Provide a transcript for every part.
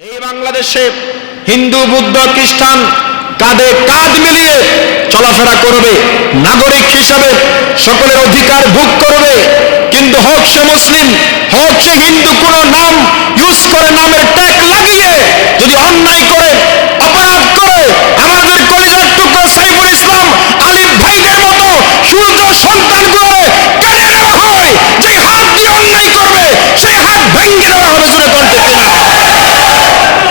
এই বাংলাদেশে হিন্দু বৌদ্ধ খ্রিস্টান কাঁধে কাঁধ মিলিয়ে চলাফেরা করবে, নাগরিক হিসাবে সকলের অধিকার ভোগ করবে। কিন্তু হোক সে মুসলিম, হোক সে হিন্দু, কোন নাম ইউজ করে, নামের ট্যাগ লাগিয়ে যদি অন্যায় করে, অপরাধ করে, আমাদের কলিজার টুকরো সাইফুল ইসলাম আলিফ ভাইদের মতো সূর্য সন্তানগুলো কেড়ে নেওয়া হয়, যে হাত দিয়ে অন্যায় করবে সেই হাত ভেঙে দেওয়া হবে। জোরে বলতে কিনা?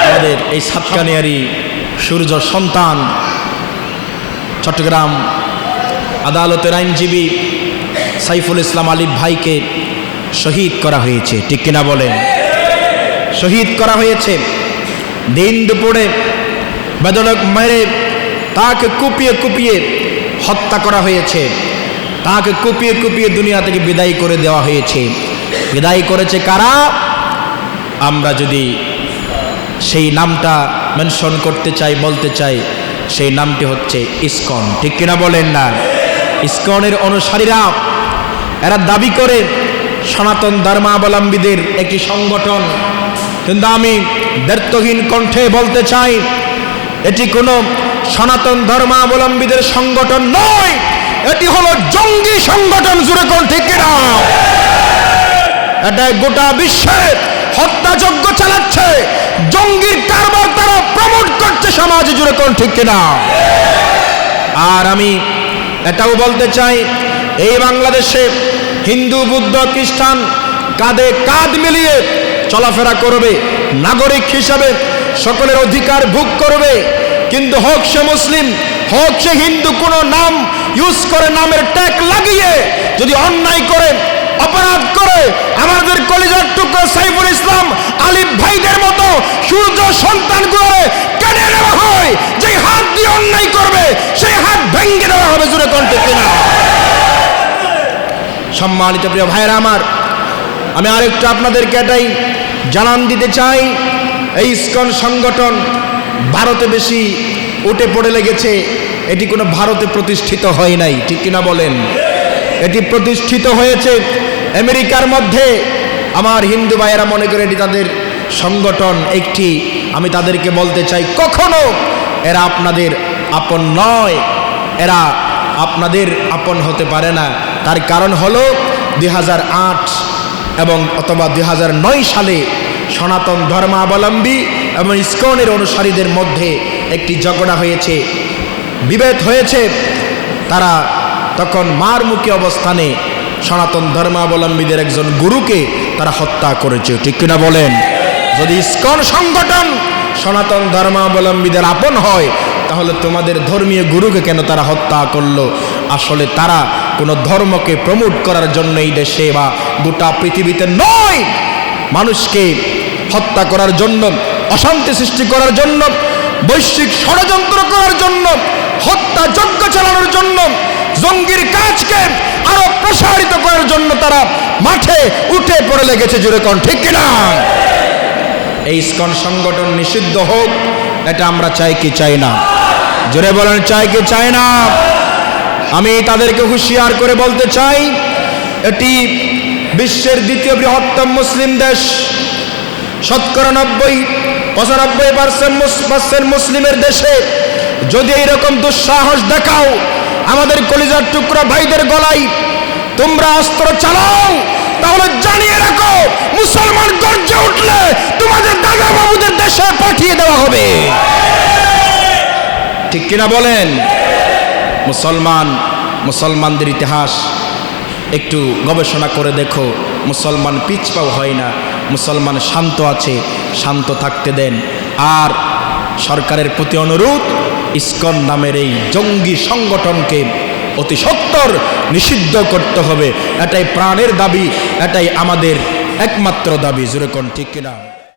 আমাদের এই সাতকানিয়ারি সূর্য সন্তান চট্টগ্রাম আদালতের আইনজীবী সাইফুল ইসলাম আলিফ ভাইকে শহীদ করা হয়েছে, ঠিক কিনা বলেন? শহীদ করা হয়েছে। দিন দুপুরে বেদনক মেরে তাকে কুপিয়ে কুপিয়ে হত্যা করা হয়েছে, তাকে কুপিয়ে কুপিয়ে দুনিয়া থেকে বিদায় করে দেওয়া হয়েছে। বিদায় করেছে কারা? আমরা যদি সেই নামটা মেনশন করতে চাই, বলতে চাই, সেই নামটি হচ্ছে ইসকন, ঠিক কিনা বলেন না? ইসকনের অনুসারীরা এরা দাবি করে সনাতন ধর্মাবলম্বীদের একটি সংগঠন, কিন্তু আমি দ্ব্যর্থহীন কণ্ঠে বলতে চাই এটি কোনো সনাতন ধর্মাবলম্বীদের সংগঠন নয়, এটি হলো জঙ্গি সংগঠন। জোরে কোন ঠিক কিনা? এটা গোটা বিশ্বে হত্যাযজ্ঞ চালাচ্ছে, জঙ্গির কারবার তারা প্রমোট করছে সমাজে। জুড়ে কোন ঠিক কিনা? আর আমি এটাও বলতে চাই এই বাংলাদেশে হিন্দু বৌদ্ধ খ্রিস্টান কাঁধে কাঁধ মিলিয়ে চলাফেরা করবে, নাগরিক হিসাবে সকলের অধিকার ভোগ করবে। কিন্তু হোক সে মুসলিম, হোক সে হিন্দু, কোন নাম ইউজ করে, নামের ট্যাগ লাগিয়ে যদি অন্যায় করে, অপরাধ করে, আমাদের কলিজার টুকরো সাইফুল ইসলাম আলিফ ভাইদের মতো সূর্য সন্তানগুলো কেড়ে নেওয়া হয়, যে হাত দিয়ে অন্যায় করবে সেই হাত ভেঙে দেওয়া হবে। জোরে কোন ঠিক কিনা? সম্মানিত প্রিয় ভাইরা আমার, আমি আরেকটু আপনাদেরকে এটাই জানান দিতে চাই, এই ইসকন সংগঠন ভারতে বেশি উঠে পড়ে লেগেছে। এটি কোনো ভারতে প্রতিষ্ঠিত হয় নাই, ঠিক কিনা বলেন? এটি প্রতিষ্ঠিত হয়েছে আমেরিকার মধ্যে। আমার হিন্দু ভাইয়েরা মনে করে এটি তাদের সংগঠন একটি। আমি তাদেরকে বলতে চাই, কখনো এরা আপনাদের আপন নয়, এরা আপনাদের আপন হতে পারে না। তার কারণ হলো 2008 এবং অথবা 2009 সালে সনাতন ধর্মাবলম্বী এবং ইসকনের অনুসারীদের মধ্যে একটি ঝগড়া হয়েছে, বিভেদ হয়েছে। তারা তখন মারমুখী অবস্থানে সনাতন ধর্মাবলম্বীদের একজন গুরুকে তারা হত্যা করেছে, ঠিক কিনা বলেন? যদি ইসকন সংগঠন সনাতন ধর্মাবলম্বীদের আপন হয়, তাহলে তোমাদের ধর্মীয় গুরুকে কেন তারা হত্যা করলো? আসলে তারা কোনো ধর্মকে প্রমোট করার জন্য এই দেশে বা গোটা পৃথিবীতে নয়, মানুষকে হত্যা করার জন্য, অশান্তি সৃষ্টি করার জন্য, বৈশ্বিক ষড়যন্ত্র করার জন্য, হত্যাযজ্ঞ চালানোর জন্য, জঙ্গির কাজকে আরো প্রসারিত করার জন্য তারা মাঠে উঠে পড়ে লেগেছে। জোরে কোন ঠিক কিনা? এই ইসকন সংগঠন নিষিদ্ধ হোক, এটা আমরা চাই কি চাই না? জোরে বলেন, চাই কি চাই না? আমি তাদেরকে হুঁশিয়ার করে বলতে চাই, এটি বিশ্বের দ্বিতীয় বৃহত্তম মুসলিম দেশ। 95% মুসলিমের দেশে যদি এইরকম দুঃসাহস দেখাও, আমাদের কলিজার টুকরা ভাইদের গলায় তোমরা অস্ত্র চালাও, তাহলে জানিয়ে রাখো, মুসলমান গর্জে উঠলে তোমাদের দাদা বাবুদের দেশে পাঠিয়ে দেওয়া হবে। ঠিক কিনা বলেন? মুসলমানদের ইতিহাস একটু গবেষণা করে দেখো, মুসলমান পিছপাও হয় না, মুসলমান শান্ত আছে, শান্ত থাকতে দেন। আর সরকারের প্রতি অনুরোধ, ইসকন নামের এই জঙ্গি সংগঠনকে অতি সত্বর নিষিদ্ধ করতে হবে। এটাই প্রাণের দাবি, এটাই আমাদের একমাত্র দাবি। জোরে কোন ঠিক কিনা?